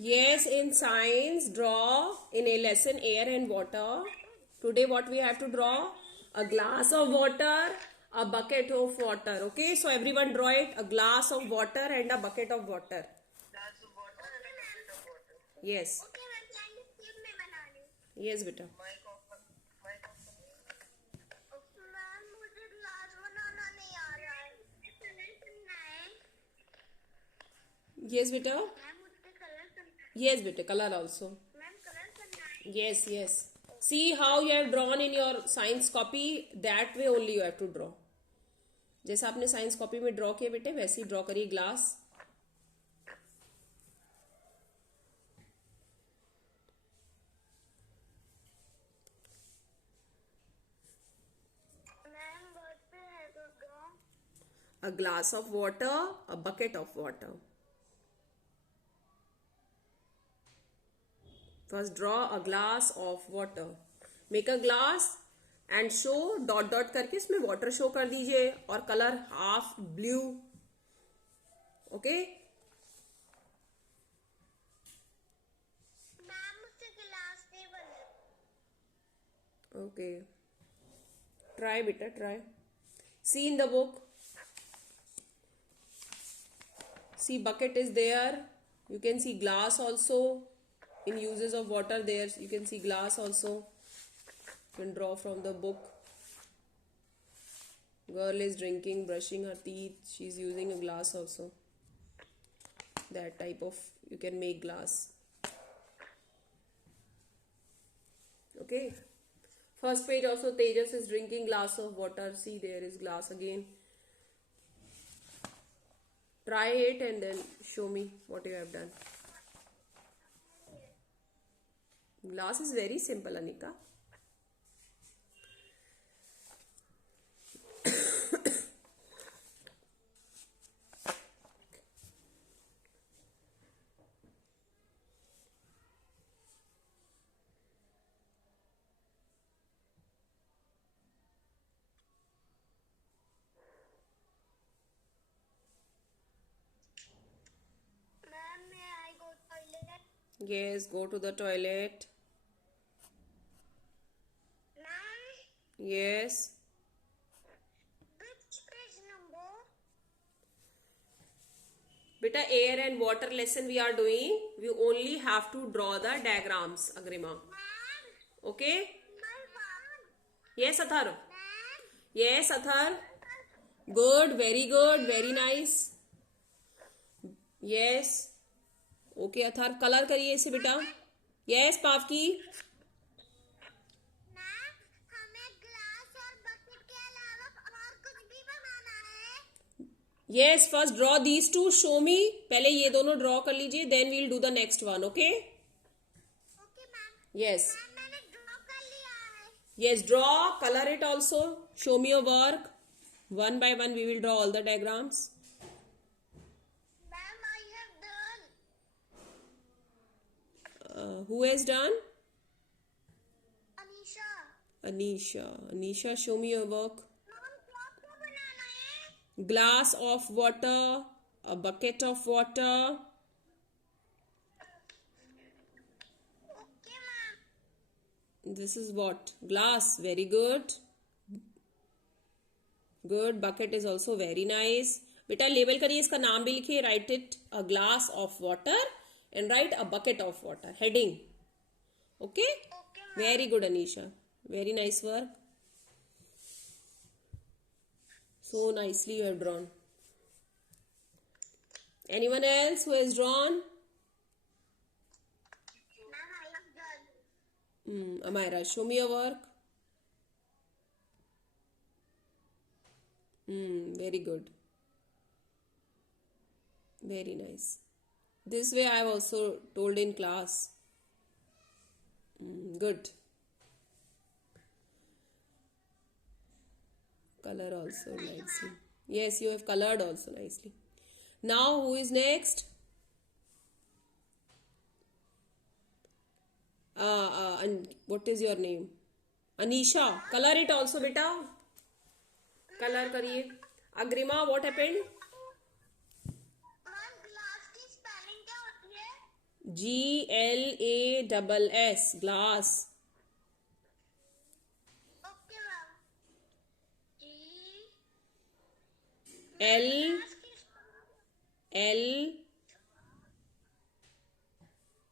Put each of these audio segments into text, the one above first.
Yes, in science, draw in a lesson air and water. Today, what we have to draw? A glass of water, a bucket of water. Okay, so everyone draw it, a glass of water and a bucket of water. Yes. Yes, beta. Yes, beta. Yes, beta. Color also. Yes, yes. See how you have drawn in your science copy. That way only you have to draw. जैसा आपने science copy में draw किए बेटे वैसे ही draw करिए glass. A glass of water, a bucket of water. First draw a glass of water. Make a glass and show dot dot करके इसमें water show कर दीजिए और colour half blue. Okay. Okay. Try बेटा try. See in the book. See bucket is there. You can see glass also. In uses of water there you can see glass also. You can draw from the book. Girl is drinking, brushing her teeth. She's using a glass also. That type of you can make glass. Okay. First page also Tejas is drinking glass of water. See there is glass again. Try it and then show me what you have done. Glass is very simple, Anika. Yes, go to the toilet. Yes. Which page number? Beta, air and water lesson we are doing. We only have to draw the diagrams, Agrima. Okay? Yes, Athar. Yes, Athar. Good, very good, very nice. Yes. Okay, Athar. Color करिए इसे बेटा. Yes, पावकी. Yes, first draw these two. Show me. पहले ये दोनों draw कर लीजिए. Then we'll do the next one. Okay? Okay, ma'am. Yes. Ma'am, मैंने draw कर लिया है. Yes, draw. Color it also. Show me your work. One by one we will draw all the diagrams. Ma'am, I have done. Who has done? Anisha. Anisha. Anisha, show me your work. Ma'am, क्या बनाना है? Glass of water. A bucket of water. Okay, ma'am. This is what? Glass. Very good. Good. Bucket is also very nice. बेटा label करिए इसका नाम भी लिखिए. Write it a glass of water and write a bucket of water. Heading. Okay? Okay, ma'am. Very good, Anisha. Very nice work. So nicely you have drawn. Anyone else who has drawn? Ma'am, I have done. Amira, show me your work. Very good. Very nice. This way I have also told in class. Good. Color also nicely. Yes, you have colored also nicely. Now who is next? And what is your name? Anisha. Color it also, beta. Color करिए. Agrima, what happened? Ma'am, glass की spelling क्या होती है? GLASS, glass. Okay, ma'am. G. L Glass की L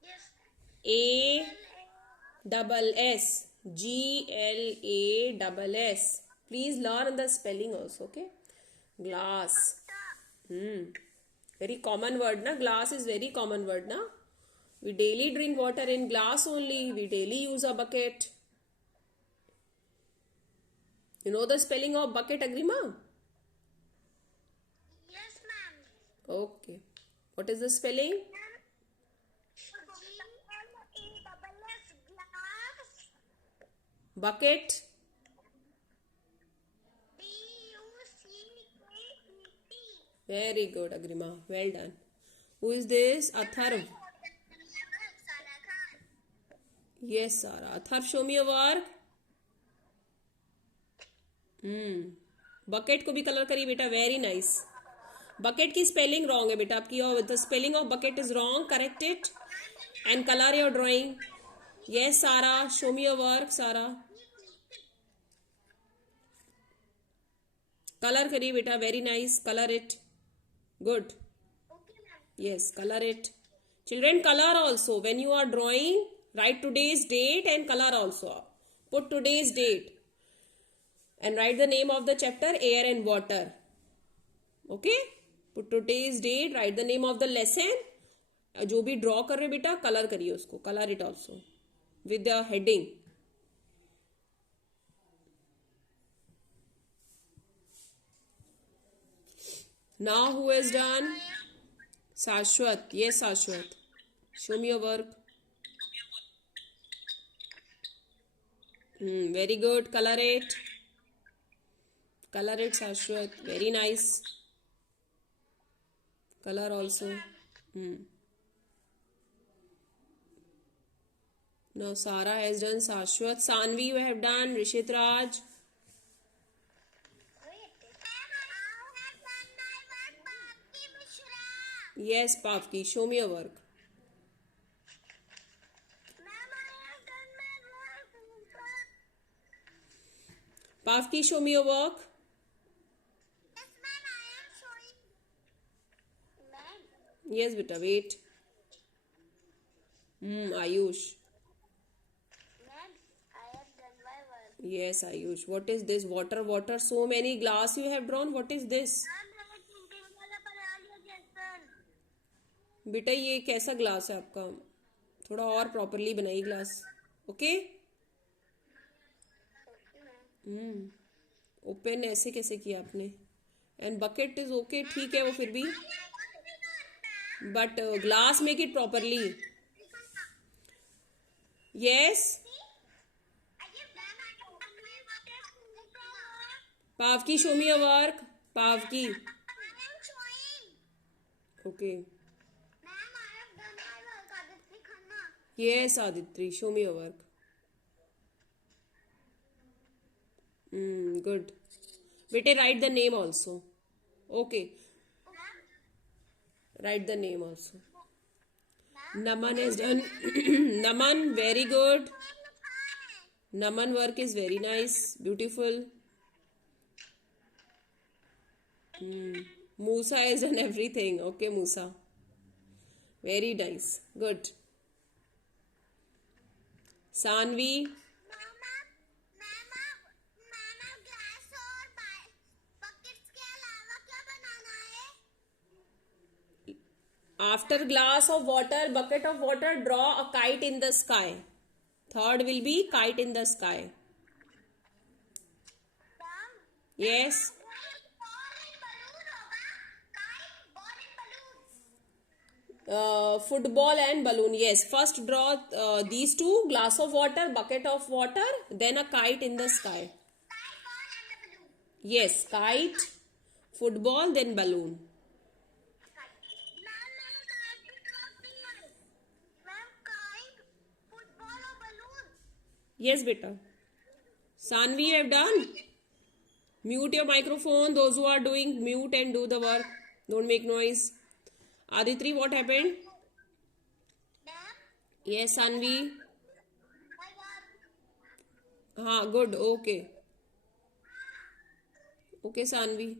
yes. A L double S, GLASS. Please learn the spelling also, okay? Glass. Very common word, na? Glass is very common word, na? We daily drink water in glass only. We daily use a bucket. You know the spelling of bucket, Agrima? yes, ma'am. Okay. What is the spelling? GLASS glass. Bucket. BUCKET. Very good, Agrima. Well done. Who is this? Atharv. Sara Khan. Yes, Sara. Atharv, show me your work. Bucket को भी colour करिए बेटा. Very nice. Bucket की spelling wrong है बेटा आपकी. और the spelling of bucket is wrong. Correct it and colour your drawing. Yes सारा, शो मी योर वर्क. सारा कलर करिए बेटा. Very nice. Colour it. Good. Okay, ma'am. Yes, color it. Children, color also. When you are drawing, write today's date and color also. Put today's date. And write the name of the chapter, air and water. Okay? Put today's date, write the name of the lesson. जो भी draw कर रहे बेटा, color करिए उसको. Color it also. With the heading. Now who has done? Sashwat. Yes, Sashwat. Show me your work. Very good. Color it. Color it, Sashwat. Very nice. Color also. Now Sara has done. Sashwat. Sanvi, you have done. Rishit Raj. Wait. Ma'am, I have done my work, Bhakti Mishra. Yes, Pavki. Show me your work. Ma'am, I have done my work. Pavki, show me your work. Yes, ma'am, I am showing. Ma'am, Yes, beta. Wait. Ayush. ma'am, I have done my work. Yes, Ayush. What is this? Water, water. So many glass you have drawn. What is this? Ma'am, मैंने thinking वाला बना लिया जैसन. बेटा ये कैसा glass है आपका? थोड़ा और प्रॉपरली बनाइए ग्लास. ओके? ओपन ऐसे कैसे किया आपने? एंड बकेट इज ओके, ठीक है वो फिर भी. But glass make it properly. Yes Pavki, show me your work. Pavki. Okay. Yes, Aditri, show me your work. Good. Bete, write the name also. Okay, write the name also. Naman has done. Naman, very good. Naman work is very nice, beautiful. Musa has done everything. Okay, Musa. Very nice. Good. Sanvi. After glass of water, bucket of water, draw a kite in the sky. Third will be kite in the sky. Yes. Football and balloon. Yes. First draw these two, glass of water, bucket of water, then a kite in the sky. Yes. Kite, football, then balloon. Yes, beta. Sanvi, you have done. Mute your microphone. Those who are doing, mute and do the work. Don't make noise. Aditri, what happened? Ma'am, Yes, Anvi. I got हाँ, good. Okay. Okay, Sanvi.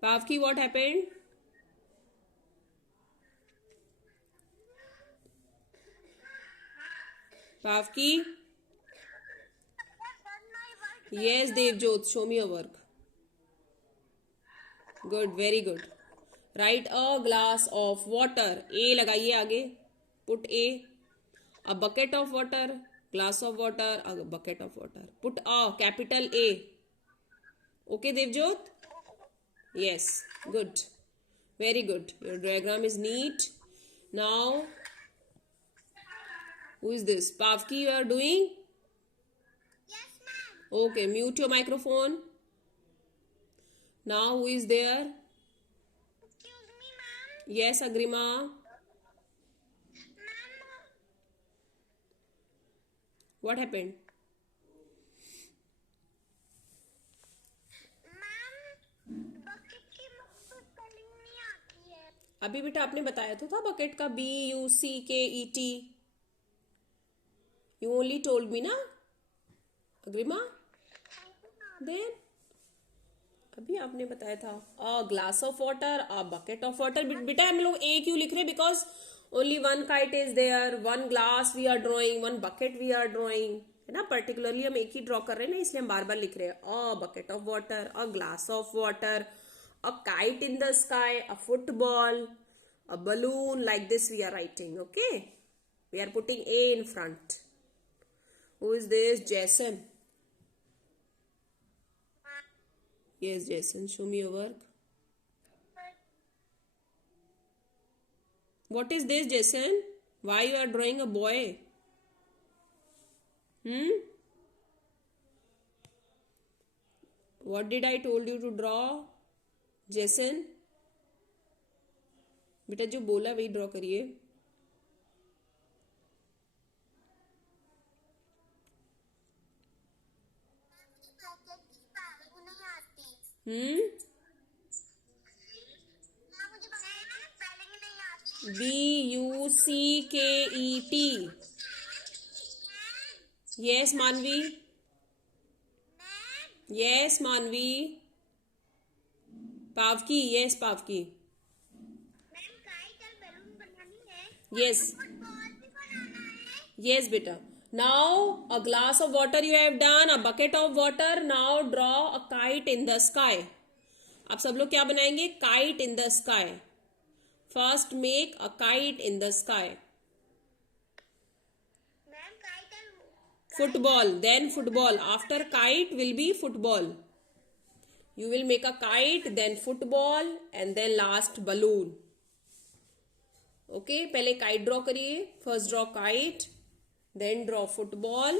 Pavki, what happened? Pavki? done my work. Yes, Devjot, show me your work. Good, very good. Write a glass of water. A लगाइए आगे. Put A. A bucket of water. Glass of water. A bucket of water. Put A. Capital A. Okay, Devjot? Yes. Good. Very good. Your diagram is neat. Now, who is this? Pavki, you are doing? Yes, ma'am. Okay, mute your microphone. Now, who is there? Excuse me, ma'am. Yes, Agrima. Ma'am, What happened? Ma'am bucket की मुझको spelling नहीं आती है. अभी बेटा आपने बताया तो था बकेट का BUCKET. You only told me ना अग्रिमा. Then अभी आपने बताया था a glass of water a bucket of water. बेटा हम लोग ए क्यों लिख रहे हैं? Because only one kite is there, one glass we are drawing, one bucket we are drawing, है ना. पर्टिकुलरली हम एक ही ड्रॉ कर रहे हैं ना, इसलिए हम बार बार लिख रहे हैं अ bucket of water, a glass of water, a kite in the sky, a football, a balloon. Like this we are writing. Okay, we are putting A in front. Who is this? Jason. Yes, Jason, show me your work. What is this, Jason? Why you are drawing a boy? What did I told you to draw, Jason? बेटा जो बोला वही draw करिए. Bucket की spelling नहीं आती. मुझे bucket की स्पेलिंग नहीं आती. BUCKET. Yes, Manvi. Ma'am Yes, Manvi. Pavki. Yes, Pavki. Ma'am kite और बैलून बनानी है. Yes. फुटबॉल भी बनाना है. Yes, beta. Now a glass of water you have done, a bucket of water. Now draw a kite in the sky. आप सब लोग क्या बनाएंगे? Kite in the sky. First make a kite in the sky. Ma'am kite और Football. Then football. After kite will be football. You will make a kite, then football, and then last balloon. Okay, पहले kite draw करिए. First draw kite, then draw football,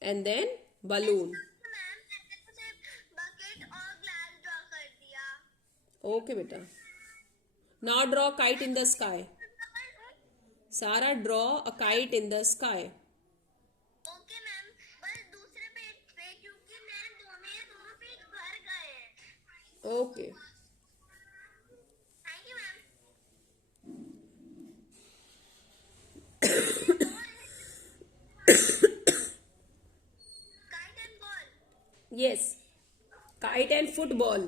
and then balloon. Ma'am मैंने तो सिर्फ bucket और glass draw कर दिया. Okay, बेटा. Now draw kite in the sky. Sara, draw a kite in the sky. Okay ma'am बस दूसरे पेज पे क्योंकि मैं दोनों पेज भर गए. Okay. Thank you ma'am. Kite and ball. Yes. Kite and football.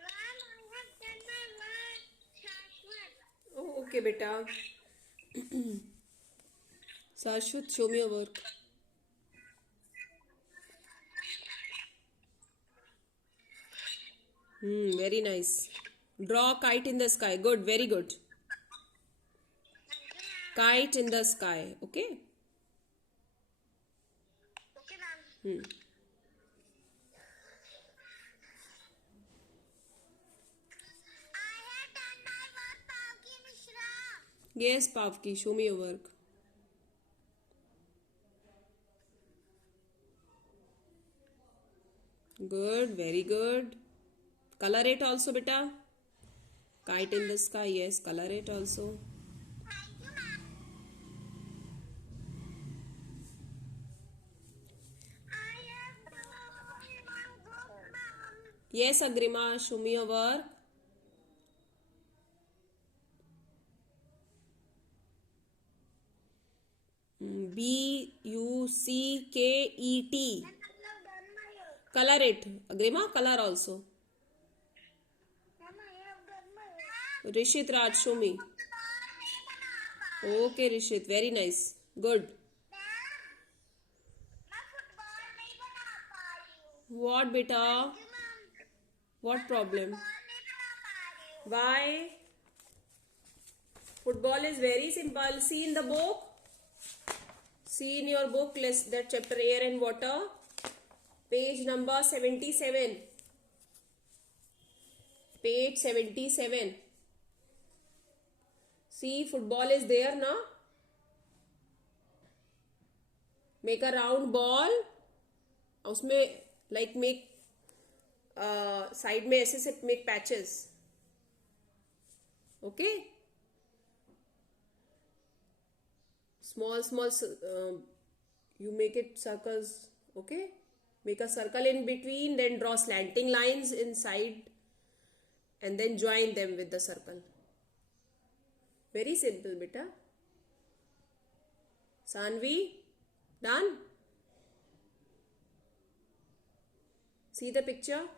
Ma'am I have done my work. शाश्वत. Oh, okay, beta. Sashwat, show me your work. Very nice. Draw a kite in the sky. Good, very good. Kite in the sky. Okay. Okay, ma'am. Hmm. I have done my work, Pavki Mishra. Yes, Pavki, show me your work. Good, very good. Color it also, beta. Kite in the sky. Yes, color it also. Thank you, ma'am. I have done my work, ma'am. Yes, Agrima, show me your work. Bucket. Ma'am, I have done my work. Color it. Agrima, color also. Ma'am, I have done my work. Rishit Raj, show me. Football नहीं बना पाई। Okay, Rishit, very nice. Good. Ma'am, मैं football नहीं बना पा रही हूँ। What, beta? Thank you, ma'am. What problem? Football नहीं बना पा रही हूँ। Why? Football is very simple. See in the book. See in your book list that chapter air and water. Page number 77. Page 77. See, football is there now. Make a round ball. उसमें like make side में ऐसे से make patches. Okay. Small you make it circles. Okay, make a circle in between, then draw slanting lines inside and then join them with the circle. Very simple, beta. Sanvi, done? See the picture?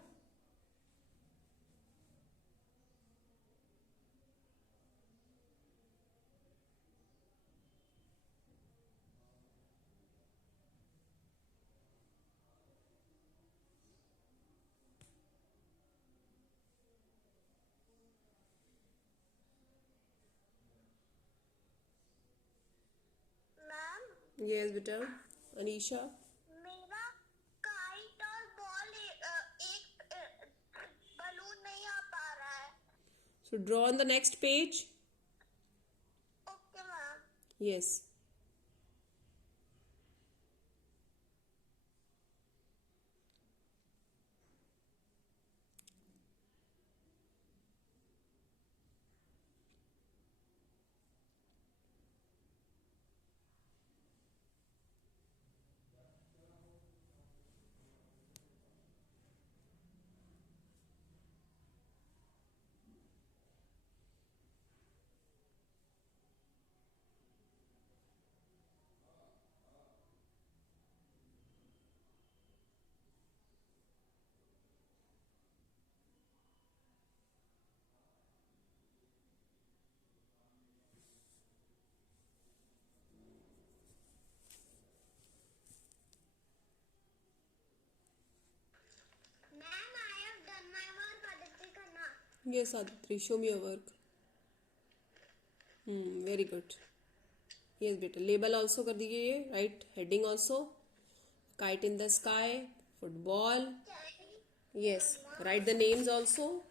Ma'am, Yes, beta. Anisha. मेरा kite और ball एक balloon नहीं आ पा रहा है। So draw on the next page. Okay ma'am. Yes. Ma'am, I have done my work. Aditya करना। Yes, Aditri, show me your work. Very good. Yes, beta. Label also कर दीजिए. Right. Heading also. Kite in the sky. Football. Yes. Write the names also.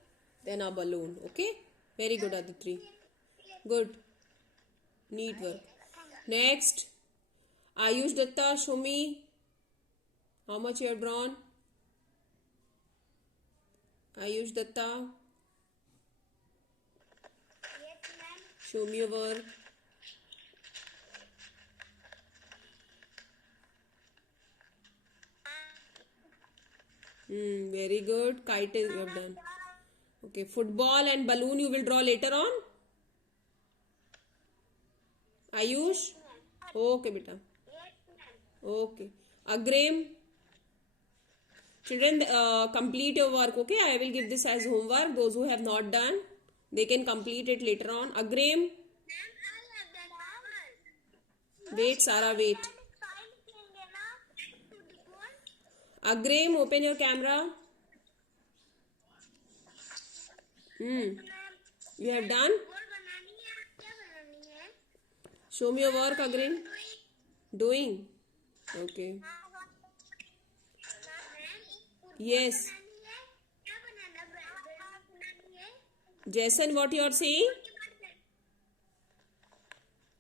Then a balloon. Okay. Very good, Aditri. Good. Neat work. Next. Ayush Datta, show me how much you have drawn. Ayush Datta, yes ma'am. show me your work. Very good. Kite is you have done. Okay. Football and balloon you will draw later on. Ayush. Okay, beta. Yes ma'am. Okay. Agrem. Children, complete your work. Okay. I will give this as homework. Those who have not done, they can complete it later on. Agrem. Ma'am, I have done my work. Wait, Sara. Wait. Sign करेंगे ना football. Agrem, open your camera. You have done? और बनानी है, क्या बनानी है? Show me your work again. Doing. Okay. Yes. क्या बनाना बनानी है? Jason, what you are saying?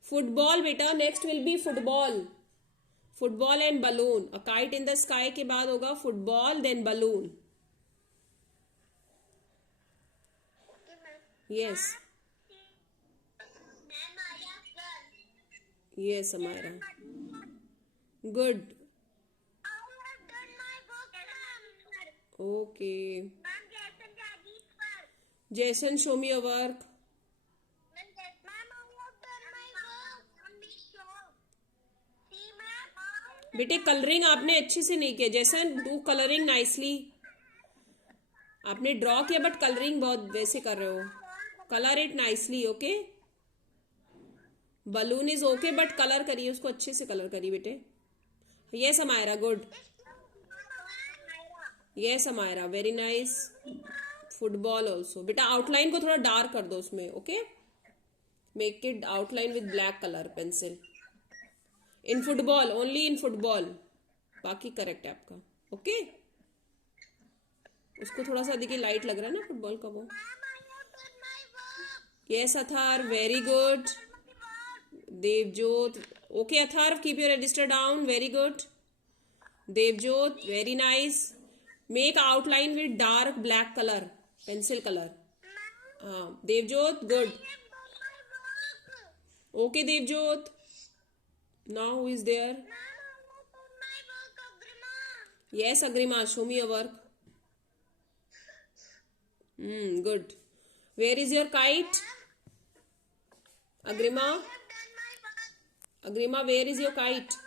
Football, beta. Next will be football. Football and balloon. A kite in the sky के बाद होगा football, then balloon. Yes. Yes, Amira. Good. Okay. Jason, show me your work. बेटे colouring आपने अच्छे से नहीं किया. Jason do colouring nicely. आपने ड्रॉ किया बट कलरिंग बहुत वैसे कर रहे हो. Colour it nicely. Okay. Balloon is okay but colour करिए उसको, अच्छे से कलर करिए बेटे. Yes Amayra, good. Yes Amayra, very nice. Football also. बेटा आउटलाइन को थोड़ा डार्क कर दो उसमें. ओके. Make it outline with black colour pencil. In football, only in football. बाकी करेक्ट है आपका. ओके. उसको थोड़ा सा देखिए लाइट लग रहा है ना फुटबॉल का वो. Yes Athar, very good. Devjot, okay Athar, keep your register down. Very good. Devjot, very nice. Make outline with dark black colour, pencil colour. हाँ Devjot, good. Okay Devjot. Now who is there? Yes, Agrima, show me your work. Good. Where is your kite? Agrima? Agrima, where is your kite?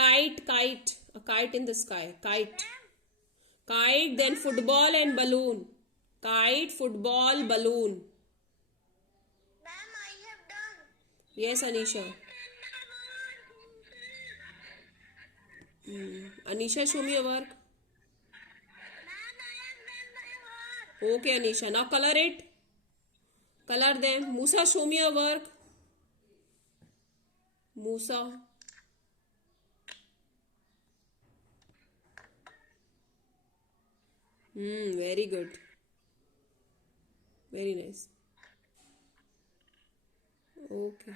Kite, kite. A kite in the sky. Kite. Kite, then football and balloon. Kite, football, balloon. Ma'am, I have done. Yes, Anisha. Anisha, show me your work. Ma'am, I have done my work. Okay, Anisha. Now color it. Color them. Musa, show me your work. Musa. Very good. Very nice. Okay.